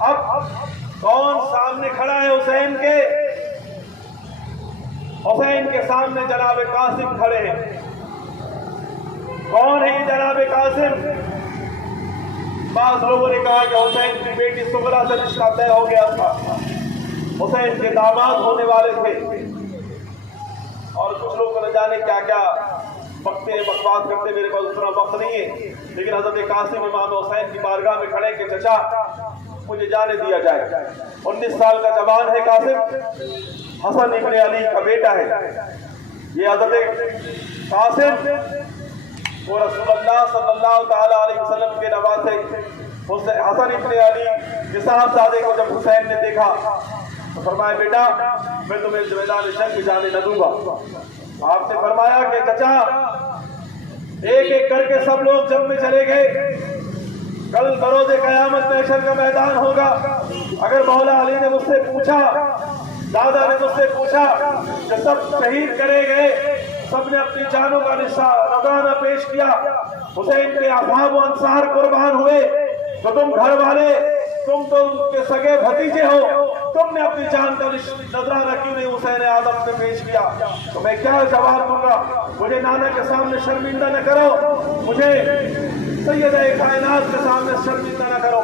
اب کون سامنے کھڑا ہے حسین کے؟ حسین کے سامنے جناب قاسم کھڑے ہیں۔ کون ہے یہ جناب قاسم؟ بعض لوگوں نے کہا کہ حسین کی بیٹی سغرا سے رشتہ طے ہو گیا تھا، حسین کے داماد ہونے والے تھے، اور کچھ لوگ نہ جانے کیا کیا بکتے بکواس کرتے، میرے پاس اتنا وقت نہیں ہے، لیکن حضرت قاسم امام حسین کی بارگاہ میں کھڑے کہ چچا مجھے جانے دیا جائے۔ 19 سال کا جوان ہے قاسم، حسن ابن علی کا بیٹا ہے۔ یہ حضرت قاسم وہ رسول اللہ صلی اللہ تعالی علیہ وسلم کے نواسے حسن ابن علی کے صاحبزادے کو جب حسین نے دیکھا تو فرمایا بیٹا میں تمہیں میدان جنگ میں جانے نہ دوں گا۔ آپ نے فرمایا کہ چچا ایک ایک کر کے سب لوگ جنگ میں چلے گئے، کل بروز قیامت محشر کا میدان ہوگا۔ اگر مولا علی نے مجھ سے پوچھا، دادا نے مجھ سے پوچھا کہ سب شہید کرے گئے، سب نے اپنی جانوں کا نذرانہ پیش کیا، حسین کے اصحاب و انصار قربان ہوئے، تو تم گھر والے، تم تو ان کے سگے بھتیجے ہو، تم نے اپنی جان کا نذرانہ کیوں نہیں حسین اعظم سے پیش کیا؟ تو میں کیا جواب دوں گا؟ مجھے نانا کے سامنے شرمندہ نہ کرو، مجھے سید کائنات کے سامنے شرمندہ نہ کرو۔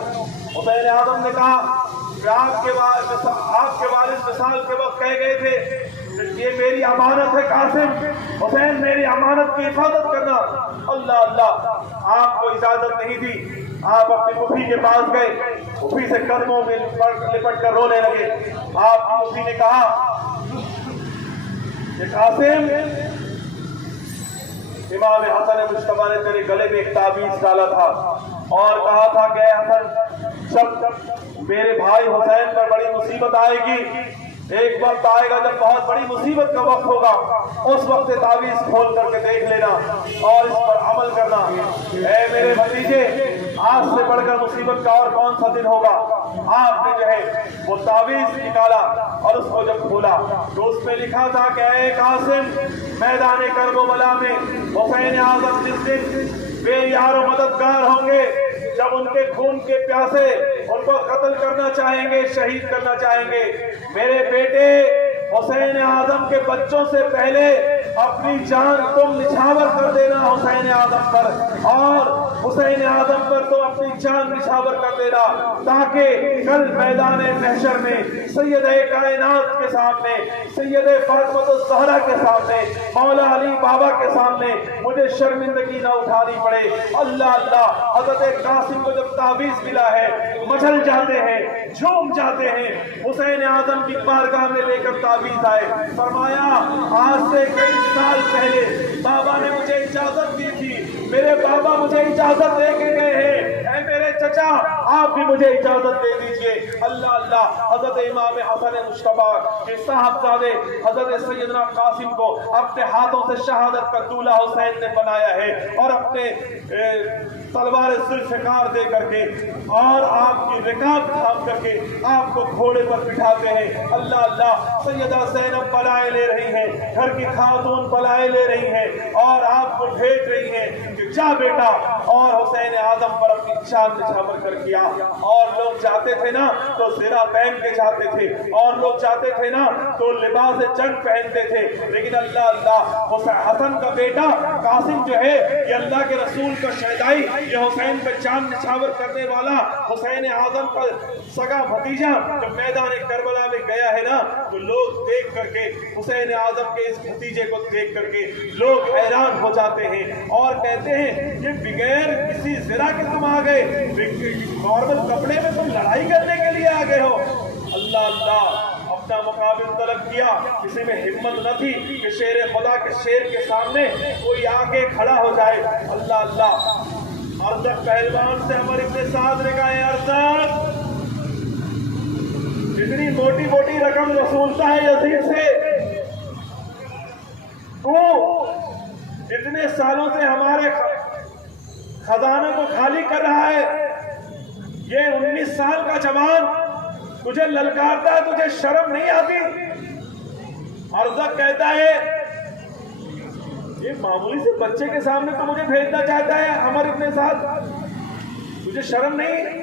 حسین اعظم نے کہا کہ آپ کے والد وصال کے وقت کہہ گئے تھے یہ میری امانت ہے قاسم، حسین میری امانت کی حفاظت کرنا۔ اللہ اللہ، آپ کو اجازت نہیں دی، آپ اپنی پھوپھی کے پاس گئے، پھوپھی سے قدموں میں لپٹ کر رونے لگے۔ آپ کی پھوپھی نے کہا کہ قاسم امام حسن مجتبیٰ نے تیرے گلے میں ایک تعویذ ڈالا تھا اور کہا تھا کہ حسن جب میرے بھائی حسین پر بڑی مصیبت آئے گی، ایک وقت آئے گا جب بہت بڑی مصیبت کا وقت ہوگا، اس وقت تعویذ کھول کر کے دیکھ لینا اور اس پر عمل کرنا۔ اے میرے بھتیجے، آج سے بڑھ کر مصیبت کا اور کون سا دن ہوگا؟ آپ نے جو ہے وہ تعویذ نکالا اور اس کو جب کھولا تو اس میں لکھا تھا کہ اے قاسم میدان کربلا میں حسین اعظم جس دن بے یار و مددگار ہوں گے، جب ان کے خون کے پیاسے ان کو قتل کرنا چاہیں گے، شہید کرنا چاہیں گے، میرے بیٹے حسین اعظم کے بچوں سے پہلے اپنی جان تم نچھاور کر دینا حسین اعظم پر، اور حسین اعظم پر تم اپنی جان نچھاور کر دینا، تاکہ کل میدان محشر میں سید کائنات کے سامنے، سید فاطمہ الزہرا کے سامنے، مولا علی بابا کے سامنے مجھے شرمندگی نہ اٹھانی پڑے۔ اللہ اللہ، حضرت قاسم کو جب تعویذ ملا ہے مچل جاتے ہیں، جھوم جاتے ہیں، حسین اعظم کی بارگاہ میں لے کر تعویذ آئے، فرمایا آج سے کئی سال پہلے بابا نے مجھے اجازت دی تھی، میرے بابا مجھے اجازت دے کے گئے ہیں، اے میرے چچا آپ بھی مجھے اجازت دے دیجئے۔ اللہ اللہ، حضرت امام حسن مجتبیٰ کے صاحبزادے حضرت سیدنا قاسم کو اپنے ہاتھوں سے شہادت کا دولہا حسین نے بنایا ہے، اور اپنے تلوار ذوالفقار دے کر کے اور آپ کی رکاب تھام کر کے آپ کو گھوڑے پر بٹھاتے ہیں۔ اللہ اللہ، سیدہ زینب بلائے لے رہی ہیں، گھر کی خاتون بلائے لے رہی ہیں اور آپ کو بھیج رہی ہیں کہ جا بیٹا، اور حسین اعظم پر اپنی جان نچھاور کر کیا۔ اور لوگ جاتے تھے نا تو زرہ پہن کے جاتے تھے، اور لوگ جاتے تھے نا تو لباس جنگ پہنتے تھے، لیکن اللہ اللہ، حسن کا بیٹا قاسم جو ہے یہ اللہ کے رسول کا شہدائی، یہ حسین پہ جان نچھاور کرنے والا حسین اعظم کا سگا بھتیجا جب میدان کربلا میں گیا ہے نا تو لوگ دیکھ کر کے حسین اعظم کے اس بھتیجے کو دیکھ کر کے لوگ حیران ہو جاتے ہیں اور کہتے ہیں یہ بغیر کسی زرہ کے تم آ گئے، نارمل کپڑے میں تم لڑائی کرنے کے لیے آ گئے ہو۔ اللہ اللہ، اپنا مقابل طلب کیا، کسی میں ہمت نہ تھی کہ شیر خدا کے شیر کے سامنے کوئی آگے کھڑا ہو جائے۔ اللہ اللہ، ارزق پہلوان سے عمر ابن سعد نے کہا ہے ارزق اتنی موٹی موٹی رقم وصولتا ہے یزید سے، تو اتنے سالوں سے ہمارے خزانوں کو خالی کر رہا ہے، یہ 19 سال کا جوان تجھے للکارتا ہے، تجھے شرم نہیں آتی؟ ارزق کہتا ہے یہ معمولی سے بچے کے سامنے تو مجھے بھیجنا چاہتا ہے عمر ابن سعد، تجھے شرم نہیں؟